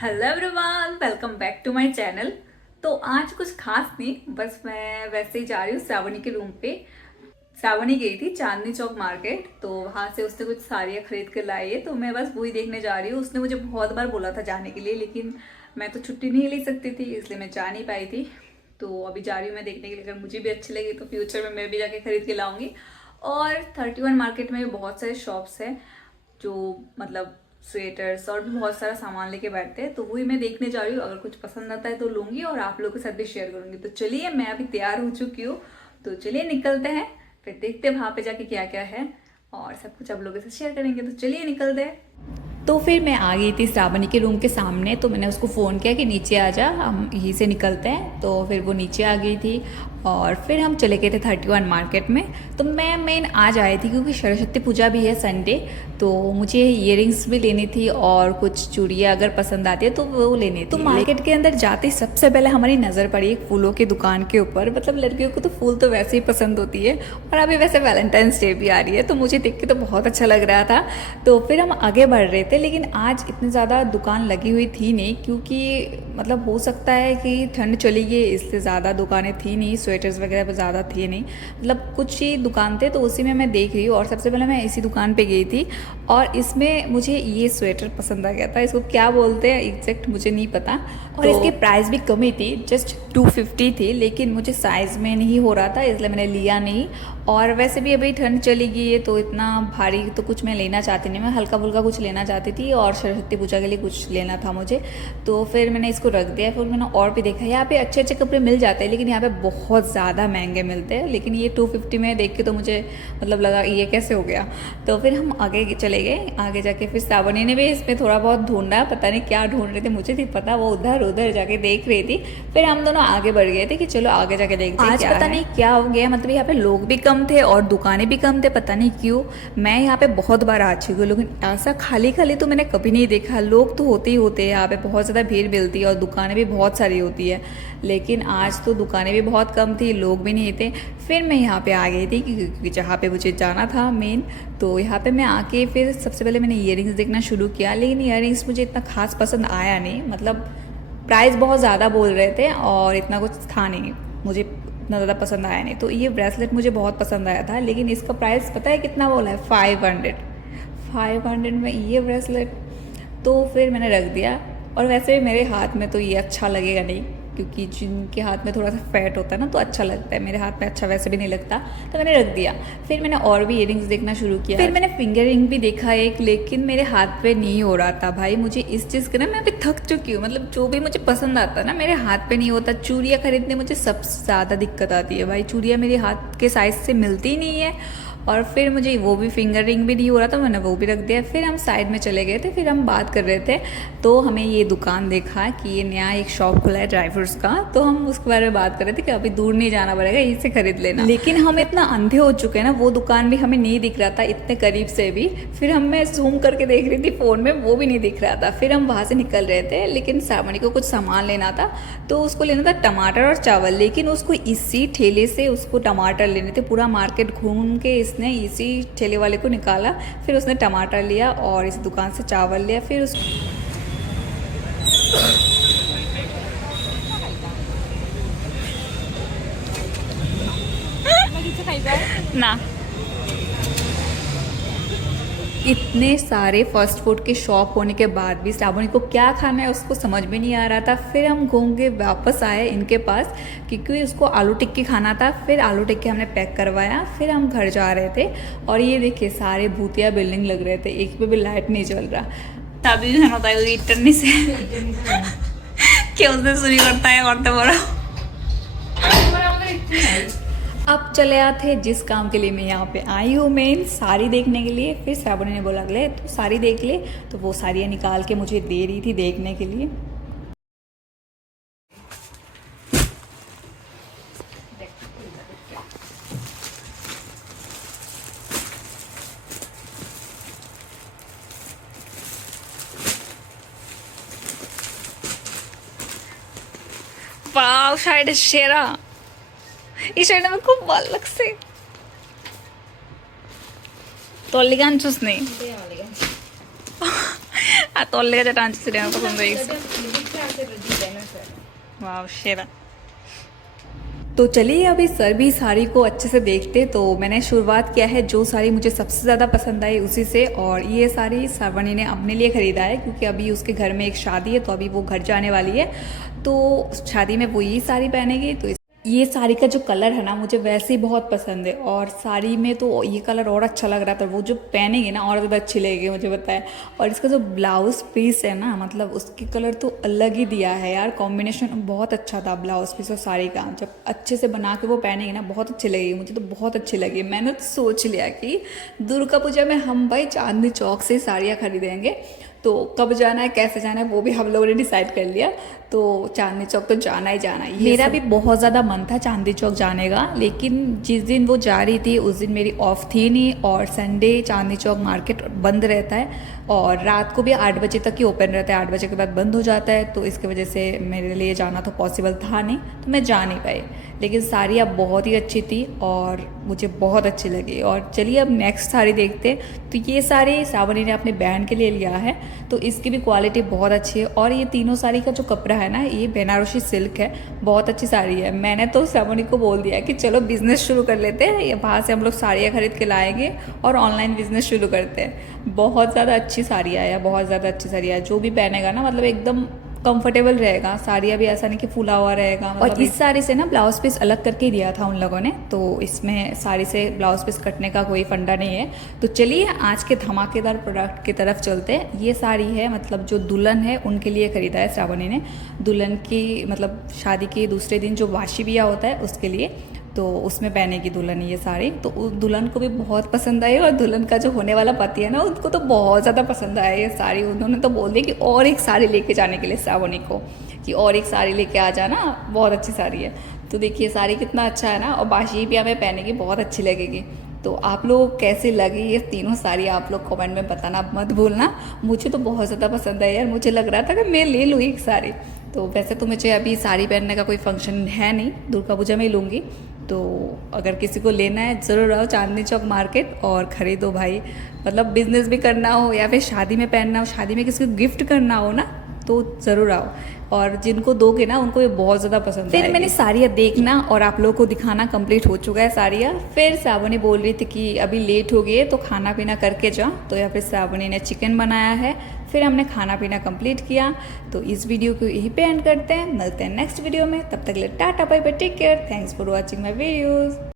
Hello everyone, welcome back to my channel. तो आज कुछ खास नहीं, बस मैं वैसे ही जा रही हूँ श्रावणी के रूम पे। श्रावणी गई थी चांदनी चौक मार्केट, तो वहां से उसने कुछ साड़ियाँ खरीद कर लाई है, तो मैं बस वही देखने जा रही हूँ। उसने मुझे बहुत बार बोला था जाने के लिए, लेकिन मैं तो छुट्टी नहीं ले सकती थी, इसलिए मैं जा नहीं पाई थी। तो अभी जा रही हूँ मैं देखने के लिए। अगर मुझे भी अच्छी लगी तो फ्यूचर में मैं भी जाके खरीद के लाऊंगी। और 31 मार्केट में बहुत सारे शॉप्स हैं जो मतलब स्वेटर्स और भी बहुत सारा सामान लेके बैठते हैं, तो वही मैं देखने जा रही हूँ। अगर कुछ पसंद आता है तो लूंगी और आप लोगों के साथ भी शेयर करूंगी। तो चलिए, मैं अभी तैयार हो चुकी हूँ, तो चलिए निकलते हैं। फिर देखते हैं वहां पे जाके क्या क्या है और सब कुछ आप लोगों के साथ शेयर करेंगे। तो चलिए निकलते हैं। तो फिर मैं आ गई थी श्रावणी के रूम के सामने, तो मैंने उसको फ़ोन किया कि नीचे आ जा, हम यहीं से निकलते हैं। तो फिर वो नीचे आ गई थी और फिर हम चले गए थे 31 मार्केट में। तो मैं मेन आज आई थी क्योंकि सरस्वती पूजा भी है संडे, तो मुझे इयरिंग्स भी लेनी थी और कुछ चूड़ियाँ अगर पसंद आती है तो वो लेनी थी। तो मार्केट के अंदर जाते ही सबसे पहले हमारी नज़र पड़ी एक फूलों की दुकान के ऊपर। मतलब लड़कियों को तो फूल तो वैसे ही पसंद होती है, और अभी वैसे वैलेंटाइंस डे भी आ रही है, तो मुझे देख के तो बहुत अच्छा लग रहा था। तो फिर हम आगे बढ़ रहे थे, लेकिन आज इतनी ज़्यादा दुकान लगी हुई थी नहीं, क्योंकि मतलब हो सकता है कि ठंड चली गई इसलिए ज़्यादा दुकानें थी नहीं, स्वेटर्स वगैरह ज़्यादा थी नहीं। मतलब कुछ ही दुकान थे, तो उसी में मैं देख रही हूँ। और सबसे पहले मैं इसी दुकान पे गई थी और इसमें मुझे ये स्वेटर पसंद आ गया था। इसको क्या बोलते हैं एग्जैक्ट मुझे नहीं पता। और तो इसकी प्राइस भी कम ही थी, जस्ट 250 थी, लेकिन मुझे साइज़ में नहीं हो रहा था इसलिए मैंने लिया नहीं। और वैसे भी अभी ठंड चली गई है, तो इतना भारी तो कुछ मैं लेना चाहती नहीं, मैं हल्का फुल्का कुछ लेना चाहती थी और सरस्वती पूजा के लिए कुछ लेना था मुझे। तो फिर मैंने इसको रख दिया। फिर मैंने और भी देखा, यहाँ पे अच्छे अच्छे कपड़े मिल जाते हैं, लेकिन यहाँ पे बहुत ज़्यादा महंगे मिलते हैं। लेकिन ये 250 में देख के तो मुझे मतलब लगा ये कैसे हो गया। तो फिर हम आगे चले गए। आगे जाके फिर श्रावणी ने भी इसमें थोड़ा बहुत ढूंढा, पता नहीं क्या ढूंढ रहे थे मुझे नहीं पता, वो उधर उधर जाके देख रही थी। फिर हम दोनों आगे बढ़ गए थे कि चलो आगे जाके देखते हैं। आज पता नहीं क्या हो गया, मतलब यहाँ पे लोग भी कम थे और दुकानें भी कम थे, पता नहीं क्यों। मैं यहाँ पे बहुत बार आ चुकी हूँ, लेकिन ऐसा खाली खाली तो मैंने कभी नहीं देखा। लोग तो होते ही होते हैं यहाँ पे, बहुत ज़्यादा भीड़ मिलती है और दुकानें भी बहुत सारी होती है, लेकिन आज तो दुकानें भी बहुत कम थी, लोग भी नहीं थे। फिर मैं यहाँ पे आ गई थी क्योंकि जहाँ पे मुझे जाना था मेन। तो यहाँ पे मैं आके फिर सबसे पहले मैंने ईयरिंग्स देखना शुरू किया, लेकिन ईयरिंग्स मुझे इतना खास पसंद आया नहीं। मतलब प्राइस बहुत ज़्यादा बोल रहे थे और इतना कुछ था नहीं, मुझे इतना ज़्यादा पसंद आया नहीं। तो ये ब्रेसलेट मुझे बहुत पसंद आया था, लेकिन इसका प्राइस पता है कितना बोला है? 500 में ये ब्रेसलेट। तो फिर मैंने रख दिया। और वैसे भी मेरे हाथ में तो ये अच्छा लगेगा नहीं, क्योंकि जिनके हाथ में थोड़ा सा फैट होता है ना तो अच्छा लगता है, मेरे हाथ में अच्छा वैसे भी नहीं लगता, तो मैंने रख दिया। फिर मैंने और भी इयरिंग्स देखना शुरू किया। फिर मैंने फिंगर रिंग भी देखा एक, लेकिन मेरे हाथ पे नहीं हो रहा था। भाई मुझे इस चीज़ के ना, मैं अभी थक चुकी हूँ। मतलब जो भी मुझे पसंद आता है ना मेरे हाथ पे नहीं होता। चूड़ियाँ खरीदने मुझे सबसे ज़्यादा दिक्कत आती है भाई, चूड़ियाँ मेरे हाथ के साइज़ से मिलती ही नहीं है। और फिर मुझे वो भी फिंगर रिंग भी नहीं हो रहा था, मैंने वो भी रख दिया। फिर हम साइड में चले गए थे, फिर हम बात कर रहे थे, तो हमें ये दुकान देखा कि ये नया एक शॉप खुला है ड्राई फ्रूट्स का, तो हम उसके बारे में बात कर रहे थे कि अभी दूर नहीं जाना पड़ेगा, यहीं से खरीद लेना। लेकिन हम इतना अंधे हो चुके हैं ना, वो दुकान भी हमें नहीं दिख रहा था इतने करीब से भी। फिर हम मैं जूम करके देख रही थी फ़ोन में, वो भी नहीं दिख रहा था। फिर हम वहाँ से निकल रहे थे, लेकिन श्रावणी को कुछ सामान लेना था, तो उसको लेना था टमाटर और चावल, लेकिन उसको इसी ठेले से उसको टमाटर लेने थे। पूरा मार्केट घूम के इसने इसी ठेले वाले को निकाला, फिर उसने टमाटर लिया और इस दुकान से चावल लिया। फिर उस ना इतने सारे फास्ट फूड के शॉप होने के बाद भी श्रावणी को क्या खाना है उसको समझ में नहीं आ रहा था। फिर हम घूम के वापस आए इनके पास, क्योंकि उसको आलू टिक्की खाना था। फिर आलू टिक्की हमने पैक करवाया, फिर हम घर जा रहे थे। और ये देखिए सारे भूतिया बिल्डिंग लग रहे थे, एक पे भी लाइट नहीं जल रहा। तभी होता है इटरनी से क्यों से शुरू करता है करते बड़ा। अब चले आते जिस काम के लिए मैं यहाँ पे आई हूँ, मेन साड़ी देखने के लिए। फिर श्रावणी ने बोला अगले तो साड़ी देख ले, तो वो साड़ियाँ निकाल के मुझे दे रही थी देखने के लिए। वाव, शायद शेरा ఈ షర్ట్ నాకు బాగా লাগছে তো অলিগান চুসনি तोल्ले का चटान से रहना पसंद है। वाह शेरा। तो चलिए अभी सर भी साड़ी को अच्छे से देखते। तो मैंने शुरुआत किया है जो साड़ी मुझे सबसे ज़्यादा पसंद आई उसी से, और ये साड़ी श्रावणी ने अपने लिए ख़रीदा है क्योंकि अभी उसके घर में एक शादी है, तो अभी वो घर जाने वाली है, तो शादी में वो यही साड़ी पहनेगी। तो ये साड़ी का जो कलर है ना मुझे वैसे ही बहुत पसंद है, और साड़ी में तो ये कलर और अच्छा लग रहा था, वो जो पहनेगी ना और ज़्यादा अच्छी लगेगी मुझे बताया। और इसका जो ब्लाउज पीस है ना, मतलब उसकी कलर तो अलग ही दिया है यार, कॉम्बिनेशन बहुत अच्छा था ब्लाउज पीस और साड़ी का। जब अच्छे से बना के वो पहनेगी ना बहुत अच्छी लगेगी, मुझे तो बहुत अच्छी लगी। मैंने तो सोच लिया कि दुर्गा पूजा में हम भाई चांदनी चौक से साड़ियाँ खरीदेंगे। तो कब जाना है कैसे जाना है वो भी हम लोगों ने डिसाइड कर लिया, तो चांदनी चौक तो जाना ही जाना है। मेरा भी बहुत ज़्यादा मन था चांदनी चौक जाने का, लेकिन जिस दिन वो जा रही थी उस दिन मेरी ऑफ थी नहीं, और संडे चांदनी चौक मार्केट बंद रहता है, और रात को भी 8 बजे तक ही ओपन रहता है, 8 बजे के बाद बंद हो जाता है। तो इसकी वजह से मेरे लिए जाना तो पॉसिबल था नहीं, तो मैं जा नहीं पाई। लेकिन साड़ी अब बहुत ही अच्छी थी और मुझे बहुत अच्छी लगी। और चलिए अब नेक्स्ट साड़ी देखते हैं। तो ये साड़ी श्रावणी ने अपने बहन के लिए लिया है, तो इसकी भी क्वालिटी बहुत अच्छी है। और ये तीनों साड़ी का जो कपड़ा है ना, ये बनारसी सिल्क है, बहुत अच्छी साड़ी है। मैंने तो श्रावणी को बोल दिया कि चलो बिजनेस शुरू कर लेते हैं, वहाँ से हम लोग साड़ियाँ खरीद के लाएंगे और ऑनलाइन बिजनेस शुरू करते हैं। बहुत ज़्यादा अच्छी साड़ियाँ है, बहुत ज़्यादा अच्छी साड़ियाँ है। जो भी पहनेगा ना मतलब एकदम कंफर्टेबल रहेगा। साड़ियाँ भी ऐसा नहीं कि फूला हुआ रहेगा। मतलब और इस साड़ी से ना ब्लाउज पीस अलग करके ही दिया था उन लोगों ने, तो इसमें साड़ी से ब्लाउज पीस कटने का कोई फंडा नहीं है। तो चलिए आज के धमाकेदार प्रोडक्ट की तरफ चलते हैं। ये साड़ी है मतलब जो दुल्हन है उनके लिए खरीदा है श्रावणी ने, दुल्हन की मतलब शादी के दूसरे दिन जो वाशी बिया होता है उसके लिए, तो उसमें पहनेगी दुल्हन ये साड़ी। तो उस दुल्हन को भी बहुत पसंद आई, और दुल्हन का जो होने वाला पति है ना उनको तो बहुत ज़्यादा पसंद आया ये साड़ी। उन्होंने तो बोल दिया कि और एक साड़ी लेके जाने के लिए श्रावणी को, कि और एक साड़ी लेके आ जाना, बहुत अच्छी साड़ी है। तो देखिए साड़ी कितना अच्छा है ना, और बाशी भी हमें पहनेगी बहुत अच्छी लगेगी। तो आप लोग कैसे लगी ये तीनों साड़ी आप लोग कमेंट में बताना मत भूलना। मुझे तो बहुत ज़्यादा पसंद है यार, मुझे लग रहा था कि मैं ले लूँ एक साड़ी। तो वैसे तो मुझे अभी साड़ी पहनने का कोई फंक्शन है नहीं, दुर्गा पूजा में ही लूँगी। तो अगर किसी को लेना है ज़रूर आओ चांदनी चौक मार्केट और ख़रीदो भाई। मतलब बिजनेस भी करना हो या फिर शादी में पहनना हो, शादी में किसी को गिफ्ट करना हो ना, तो ज़रूर आओ। और जिनको दोगे ना उनको ये बहुत ज़्यादा पसंद है। फिर मैंने साड़ियाँ देखना और आप लोगों को दिखाना कंप्लीट हो चुका है साड़ियाँ। फिर श्रावणी बोल रही थी कि अभी लेट हो गई है तो खाना पीना करके जाओ, तो यहाँ पे श्रावणी ने चिकन बनाया है। फिर हमने खाना पीना कंप्लीट किया। तो इस वीडियो को यहीं पे एंड करते हैं, मिलते हैं नेक्स्ट वीडियो में। तब तक के लिए tata bye bye, take care, thanks for watching my videos.